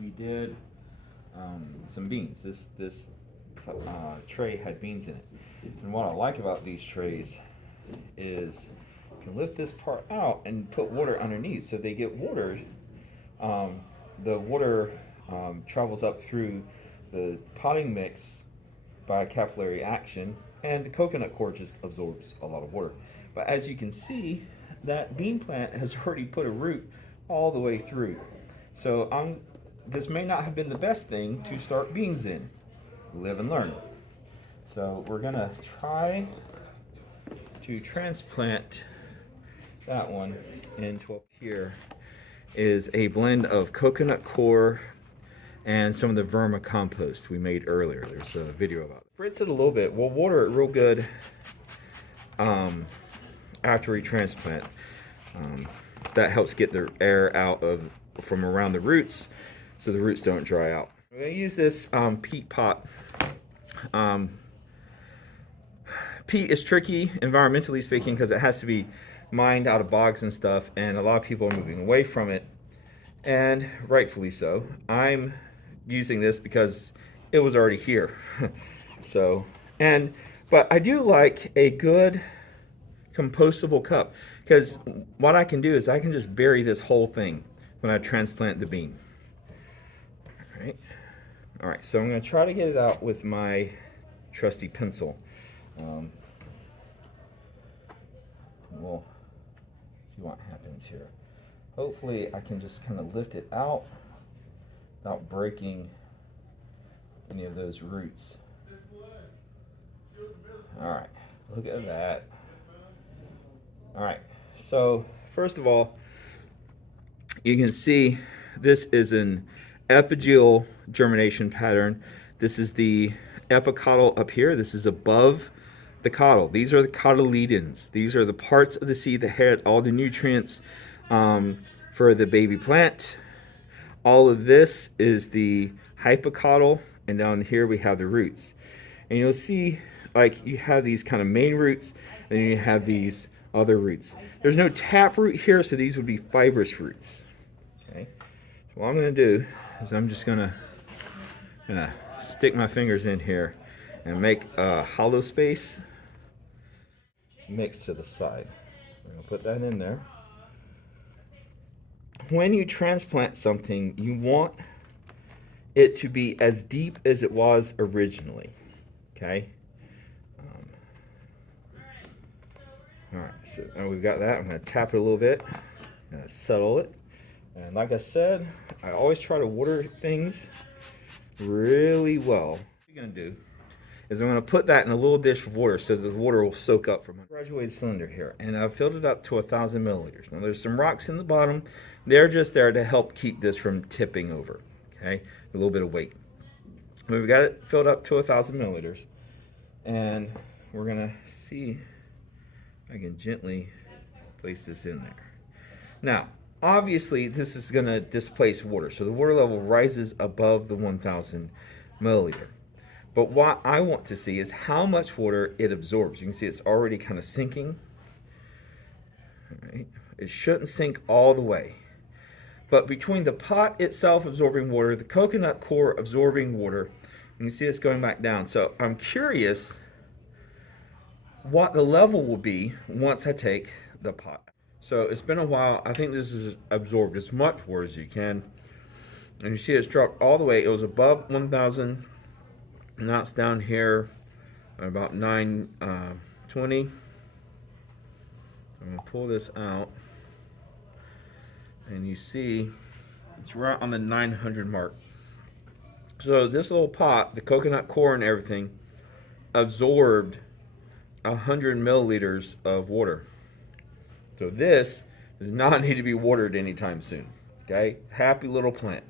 we did some beans. This tray had beans in it. And what I like about these trays is you can lift this part out and put water underneath so they get watered. The water travels up through the potting mix by capillary action, and the coconut coir just absorbs a lot of water. But as you can see, that bean plant has already put a root all the way through. So this may not have been the best thing to start beans in. Live and learn. So we're gonna try to transplant that one into up here. Is a blend of coconut coir and some of the vermicompost we made earlier. There's a video about it. Spritz it a little bit. We'll water it real good after we transplant. That helps get the air out from around the roots so the roots don't dry out. We're going to use this peat pot. Peat is tricky, environmentally speaking, because it has to be mined out of bogs and stuff, and a lot of people are moving away from it, and rightfully so. I'm using this because it was already here. But I do like a good compostable cup, because what I can do is I can just bury this whole thing when I transplant the bean. All right, so I'm going to try to get it out with my trusty pencil. We'll see what happens here. Hopefully I can just kind of lift it out without breaking any of those roots. All right, look at that. All right, so first of all, you can see this is an epigeal germination pattern. This is the epicotyl up here. This is above the cotyl. These are the cotyledons. These are the parts of the seed that had all the nutrients for the baby plant. All of this is the hypocotyl, and down here we have the roots. And you'll see, like, you have these kind of main roots, and then you have these other roots. There's no tap root here, so these would be fibrous roots. Okay. So what I'm going to do is I'm just going to stick my fingers in here and make a hollow space mix to the side. I'm going to put that in there. When you transplant something, you want it to be as deep as it was originally. Okay? All right, so now we've got that. I'm going to tap it a little bit, settle it. And like I said, I always try to water things really well. What I'm going to do is I'm going to put that in a little dish of water so the water will soak up from a graduated cylinder here. And I've filled it up to 1,000 milliliters. Now there's some rocks in the bottom. They're just there to help keep this from tipping over. Okay, a little bit of weight. We've got it filled up to 1,000 milliliters. And we're going to see if I can gently place this in there. Now, obviously, this is going to displace water. So the water level rises above the 1,000 milliliter. But what I want to see is how much water it absorbs. You can see it's already kind of sinking. All right. It shouldn't sink all the way. But between the pot itself absorbing water, the coconut coir absorbing water, you can see it's going back down. So I'm curious what the level will be once I take the pot. So it's been a while. I think this is absorbed as much water as you can. And you see it's dropped all the way. It was above 1,000. Now it's down here about 920. I'm going to pull this out. And you see it's right on the 900 mark. So this little pot, the coconut coir and everything, absorbed 100 milliliters of water. So this does not need to be watered anytime soon. Okay? Happy little plant.